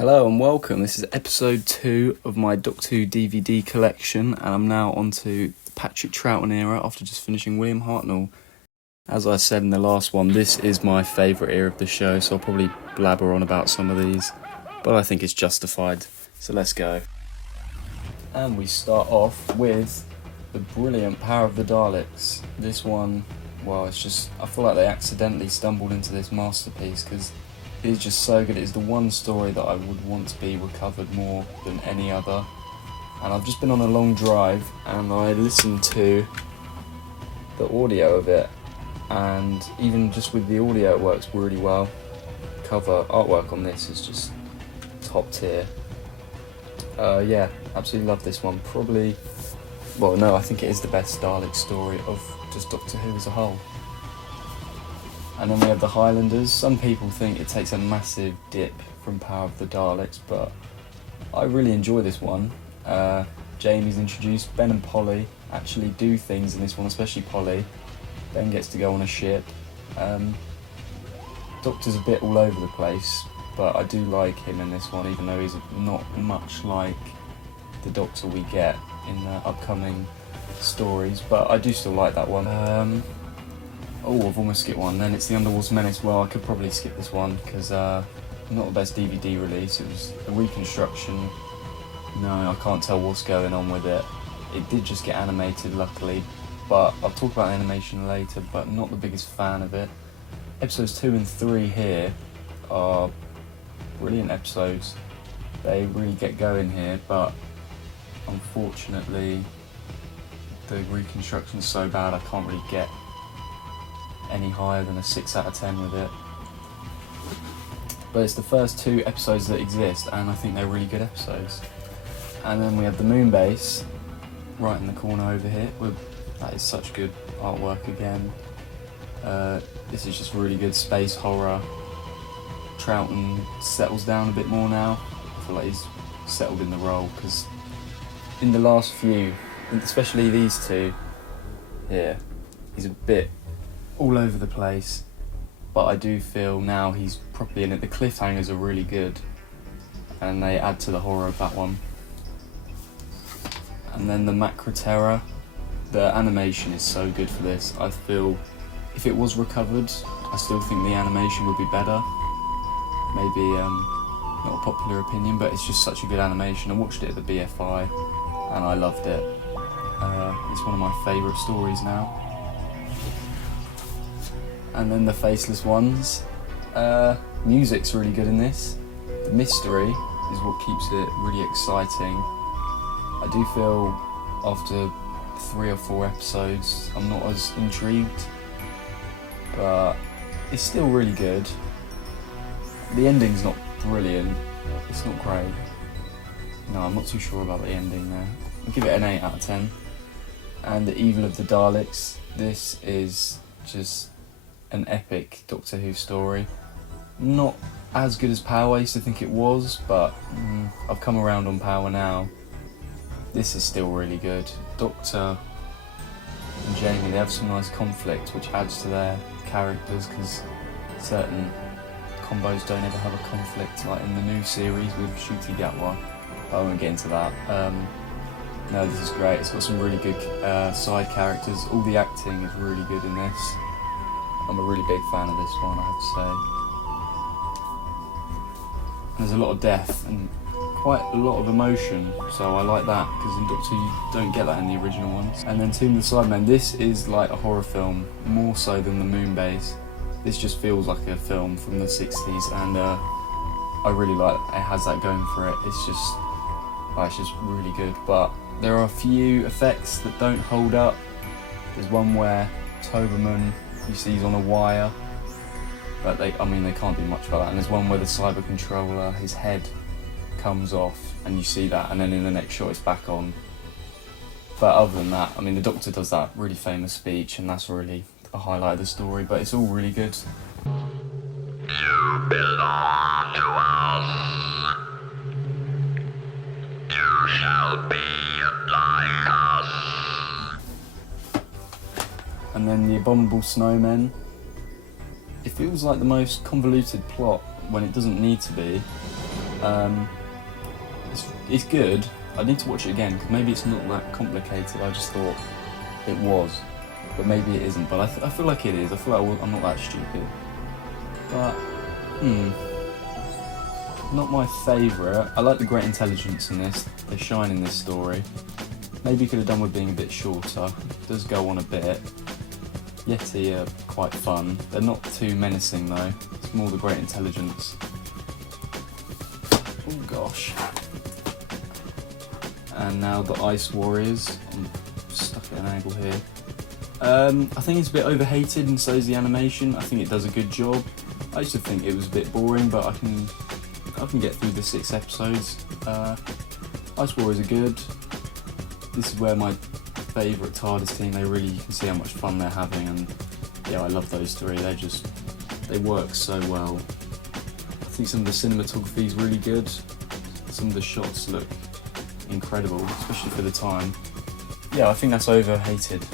Hello and welcome. This is episode 2 of my Doctor Who DVD collection, and I'm now on to the Patrick Troughton era after just finishing William Hartnell. As I said in the last one, this is my favourite era of the show, so I'll probably blabber on about some of these, but I think it's justified, so let's go. And we start off with the brilliant Power of the Daleks. This one, well, it's just, I feel like they accidentally stumbled into this masterpiece because it's just so good. It's the one story that I would want to be recovered more than any other. And I've just been on a long drive and I listened to the audio of it, and even just with the audio it works really well. Cover artwork on this is just top tier. Yeah, absolutely love this one. Probably, well no, I think it is the best Dalek story of just Doctor Who as a whole. And then we have the Highlanders. Some people think it takes a massive dip from Power of the Daleks, but I really enjoy this one. Jamie's introduced. Ben and Polly actually do things in this one, especially Polly. Ben gets to go on a ship. Doctor's a bit all over the place, but I do like him in this one, even though he's not much like the Doctor we get in the upcoming stories, but I do still like that one. Oh, I've almost skipped one. Then it's the Underwater Menace. Well, I could probably skip this one because not the best DVD release. It was a reconstruction. No, I can't tell what's going on with it. It did just get animated, luckily, but I'll talk about animation later, but not the biggest fan of it. Episodes 2 and 3 here are brilliant episodes. They really get going here, but unfortunately the reconstruction's so bad I can't really get any higher than a 6 out of 10 with it. But it's the first 2 episodes that exist, and I think they're really good episodes. And then we have the Moon Base right in the corner over here. That is such good artwork again. This is just really good space horror. Troughton settles down a bit more now. I feel like he's settled in the role, because in the last few, especially these two here, he's a bit all over the place, but I do feel now he's properly in it. The cliffhangers are really good and they add to the horror of that one. And then the Macra Terror, the animation is so good for this. I feel if it was recovered, I still think the animation would be better. Maybe not a popular opinion, but it's just such a good animation. I watched it at the BFI and I loved it. It's one of my favourite stories now. And then the Faceless Ones. Music's really good in this. The mystery is what keeps it really exciting. I do feel after 3 or 4 episodes I'm not as intrigued, but it's still really good. The ending's not brilliant, it's not great. No, I'm not too sure about the ending there. I'll give it an 8 out of 10. And the Evil of the Daleks. This is just an epic Doctor Who story. Not as good as Power, I used to think it was, but I've come around on Power now. This is still really good. Doctor and Jamie, they have some nice conflict which adds to their characters, because certain combos don't ever have a conflict, like in the new series with Ncuti Gatwa. I won't get into that. No, this is great. It's got some really good side characters. All the acting is really good in this. I'm a really big fan of this one, I have to say. There's a lot of death and quite a lot of emotion, so I like that, because in Doctor Who you don't get that in the original ones. And then Tomb of the Cybermen. This is like a horror film, more so than the Moon Base. This just feels like a film from the 60s, and I really like it. It has that going for it. It's just really good. But there are a few effects that don't hold up. There's one where Toberman, you see he's on a wire, but they can't do much about that. And there's one where the cyber controller, his head comes off, and you see that, and then in the next shot it's back on. But other than that, the Doctor does that really famous speech, and that's really a highlight of the story, but it's all really good. You belong to us. You shall be like us. And then the Abominable Snowmen. It feels like the most convoluted plot when it doesn't need to be. It's good. I need to watch it again, because maybe it's not that complicated. I just thought it was, but maybe it isn't. But I feel like it is. I feel like I'm not that stupid. But, not my favourite. I like the great intelligence in this. They shine in this story. Maybe could have done with being a bit shorter. It does go on a bit. Yeti are quite fun. They're not too menacing though. It's more the great intelligence. Oh gosh. And now the Ice Warriors. I'm stuck at an angle here. I think it's a bit overhated, and so is the animation. I think it does a good job. I used to think it was a bit boring, but I can get through the 6 episodes. Ice Warriors are good. This is where my favourite TARDIS team, you can see how much fun they're having, and yeah, I love those 3. They work so well. I think some of the cinematography is really good. Some of the shots look incredible, especially for the time. Yeah, I think that's overhated.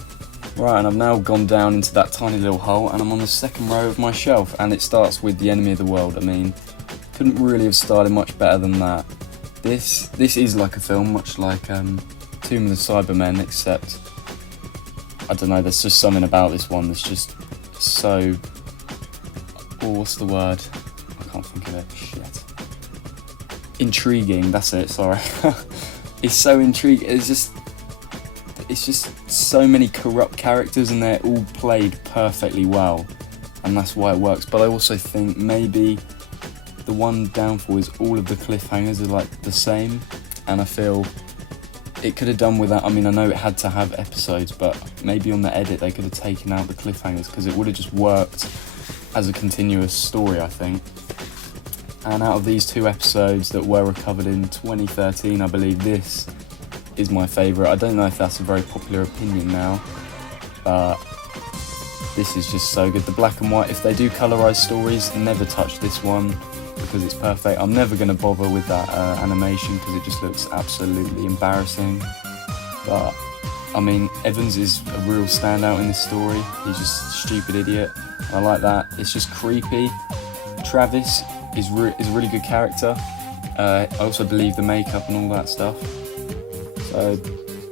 Right, and I've now gone down into that tiny little hole, and I'm on the second row of my shelf, and it starts with The Enemy of the World. I mean, couldn't really have started much better than that. This is like a film, much like Tomb of the Cybermen, except, I don't know, there's just something about this one that's just so, what's the word? I can't think of it, shit. Intriguing, that's it, sorry. It's so intriguing, it's just so many corrupt characters, and they're all played perfectly well, and that's why it works. But I also think maybe the one downfall is all of the cliffhangers are like the same, and I feel it could have done without. I mean, I know it had to have episodes, but maybe on the edit they could have taken out the cliffhangers, because it would have just worked as a continuous story, I think. And out of these 2 episodes that were recovered in 2013, I believe this is my favourite. I don't know if that's a very popular opinion now, but this is just so good. The black and white, if they do colorised stories, never touch this one, because it's perfect. I'm never going to bother with that animation, because it just looks absolutely embarrassing. But I mean, Evans is a real standout in this story. He's just a stupid idiot. I like that. It's just creepy. Travis is a really good character. I also believe the makeup and all that stuff. So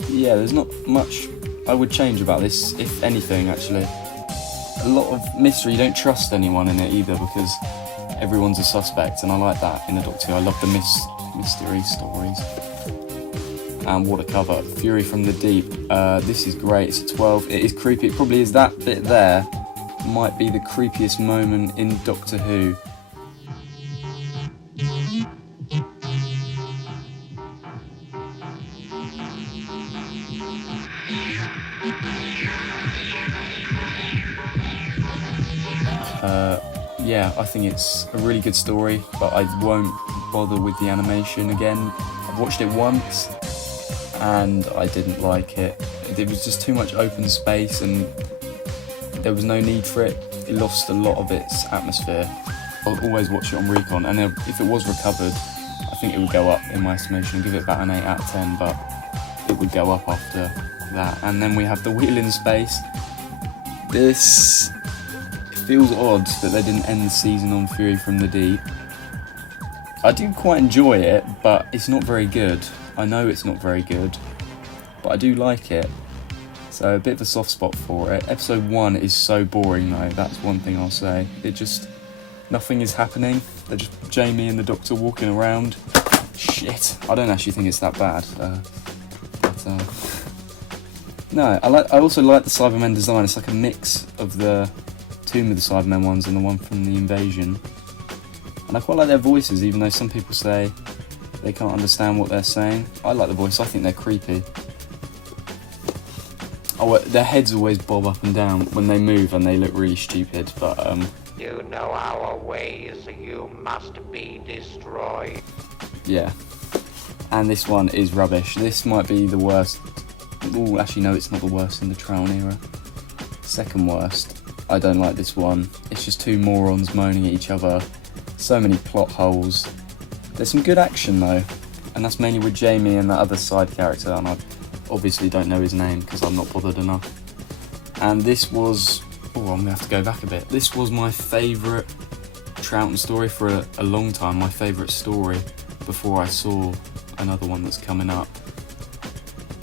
yeah, there's not much I would change about this, if anything, actually. A lot of mystery. You don't trust anyone in it either, because everyone's a suspect, and I like that in a Doctor Who. I love the mystery stories. And what a cover. Fury from the Deep. This is great. It's a 12. It is creepy. It probably is, that bit there might be the creepiest moment in Doctor Who. Yeah, I think it's a really good story, but I won't bother with the animation again. I've watched it once and I didn't like it. It was just too much open space, and there was no need for it. It lost a lot of its atmosphere. I'll always watch it on Recon, and if it was recovered, I think it would go up in my estimation. Give it about an 8 out of 10, but it would go up after that. And then we have the Wheel in Space. This feels odd that they didn't end the season on Fury from the Deep. I do quite enjoy it, but it's not very good. I know it's not very good, but I do like it. So a bit of a soft spot for it. Episode 1 is so boring though, that's one thing I'll say. Nothing is happening. They're just Jamie and the Doctor walking around. Shit, I don't actually think it's that bad. No, I also like the Cybermen design. It's like a mix of the Tomb of the Cybermen ones and the one from the Invasion. And I quite like their voices, even though some people say they can't understand what they're saying. I like the voice, I think they're creepy. Oh, their heads always bob up and down when they move, and they look really stupid, but You know our ways, you must be destroyed. yeah. And this one is rubbish. This might be the worst. Oh, actually no, it's not the worst in the Troughton era. Second worst. I don't like this one. It's just 2 morons moaning at each other. So many plot holes. There's some good action though, and that's mainly with Jamie and that other side character, and I obviously don't know his name because I'm not bothered enough. And this was, I'm gonna have to go back a bit. This was my favourite Troughton story for a long time, my favourite story. before I saw another one that's coming up.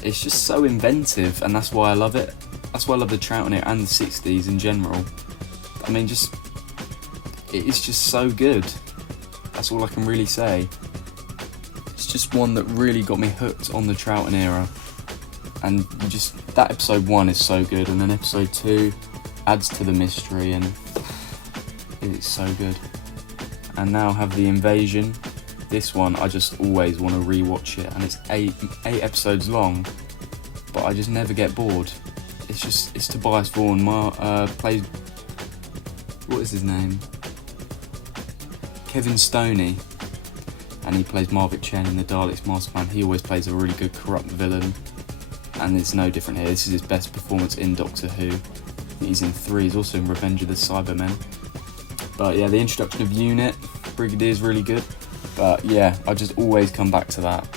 It's just so inventive, and that's why I love it. That's why I love the Troughton era and the 60s in general. I mean, it's just so good. That's all I can really say. It's just one that really got me hooked on the Troughton era. And that episode 1 is so good, and then episode 2 adds to the mystery, and it's so good. And now have the invasion. This one, I just always want to rewatch it, and it's eight episodes long, but I just never get bored. It's Tobias Vaughan, plays, what is his name? Kevin Stoney, and he plays Marvick Chen in the Daleks Master Plan. He always plays a really good corrupt villain, and it's no different here. This is his best performance in Doctor Who. He's in 3, he's also in Revenge of the Cybermen. But yeah, the introduction of Unit, Brigadier is really good. But yeah, I just always come back to that,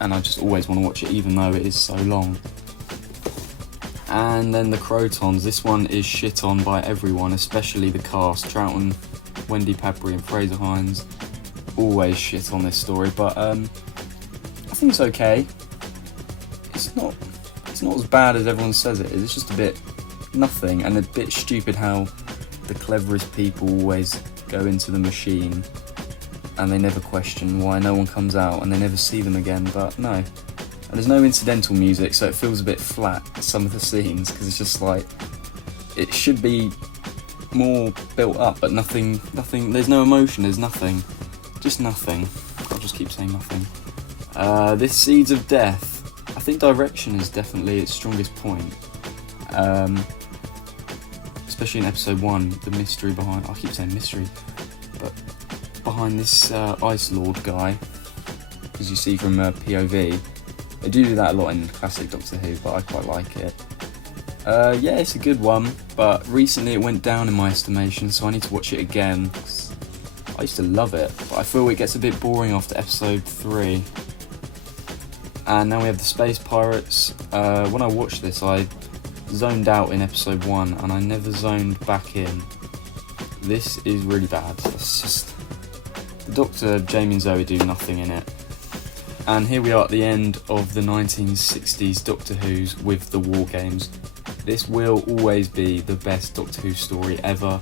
and I just always want to watch it even though it is so long. And then the Croutons. This one is shit on by everyone, especially the cast. Troughton, Wendy Padbury and Fraser Hines always shit on this story, but I think it's okay. It's not as bad as everyone says it is. It's just a bit nothing, and a bit stupid how the cleverest people always go into the machine and they never question why no one comes out, and they never see them again. But no, and there's no incidental music, so it feels a bit flat, some of the scenes, because it's just like, it should be more built up, but nothing, there's no emotion, there's nothing, just nothing. I'll just keep saying nothing. This Seeds of Death, I think direction is definitely its strongest point, especially in episode 1, the mystery behind, I keep saying mystery, but behind this Ice Lord guy, as you see from POV. They do that a lot in classic Doctor Who, but I quite like it. Yeah, it's a good one, but recently it went down in my estimation, so I need to watch it again. I used to love it, but I feel it gets a bit boring after episode 3. And now we have the Space Pirates. When I watched this, I zoned out in episode 1, and I never zoned back in. This is really bad. It's just, the Doctor, Jamie and Zoe do nothing in it. And here we are at the end of the 1960s Doctor Who's with the War Games. This will always be the best Doctor Who story ever.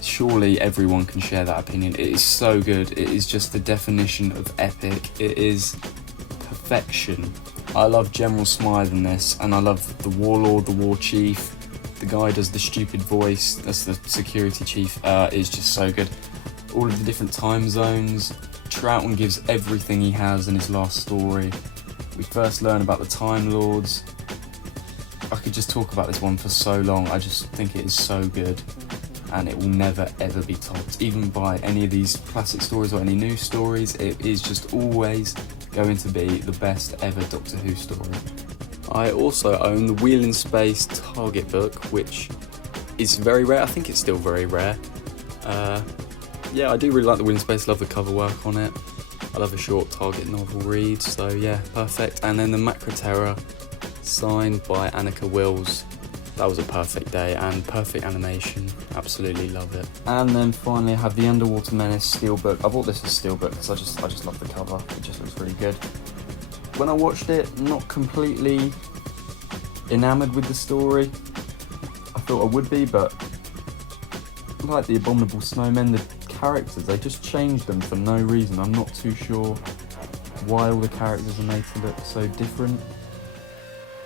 Surely everyone can share that opinion. It is so good. It is just the definition of epic. It is perfection. I love General Smythe in this, and I love the Warlord, the War Chief. The guy does the stupid voice, that's the security chief. It's just so good. All of the different time zones. Troughton gives everything he has in his last story. We first learn about the Time Lords. I could just talk about this one for so long. I just think it is so good, and it will never ever be topped, even by any of these classic stories or any new stories. It is just always going to be the best ever Doctor Who story. I also own the Wheel in Space Target book, which is very rare. I think it's still very rare. Yeah, I do really like the Wheel in Space, love the cover work on it. I love a short Target novel read, so yeah, perfect. And then the Macra Terror, signed by Annika Wills. That was a perfect day, and perfect animation, absolutely love it. And then finally I have the Underwater Menace steelbook. I bought this as steelbook because I just love the cover, it just looks really good. When I watched it, not completely enamoured with the story. I thought I would be, but like the Abominable Snowmen, the characters, they just changed them for no reason. I'm not too sure why all the characters are made to look so different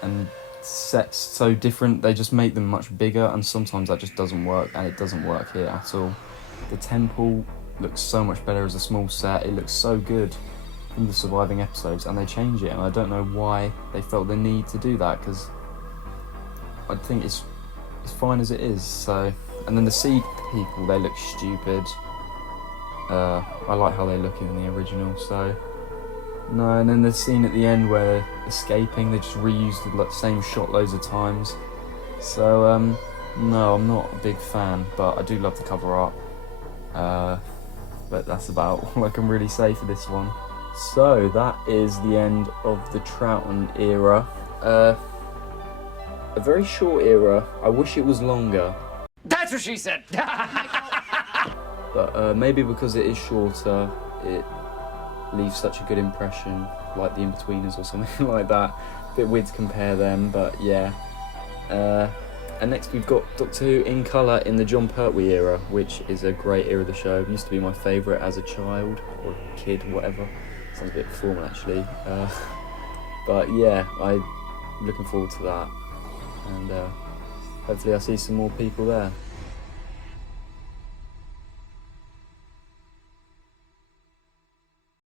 and sets so different. They just make them much bigger, and sometimes that just doesn't work, and it doesn't work here at all. The temple looks so much better as a small set. It looks so good in the surviving episodes, and they change it, and I don't know why they felt the need to do that, because I think it's fine as it is. So, and then the sea people, they look stupid. I like how they look in the original, so no. And then the scene at the end where they're escaping, they just reused the same shot loads of times. So no, I'm not a big fan, but I do love the cover art. But that's about all I can really say for this one. So that is the end of the Troughton era. A very short era. I wish it was longer. That's what she said. But maybe because it is shorter, leave such a good impression, like the In-Betweeners or something like that. Bit weird to compare them, but yeah. And next we've got Doctor Who in colour in the John Pertwee era, which is a great era of the show. It used to be my favourite as a child, or kid, whatever. Sounds a bit formal actually. But yeah, I'm looking forward to that. And hopefully I see some more people there.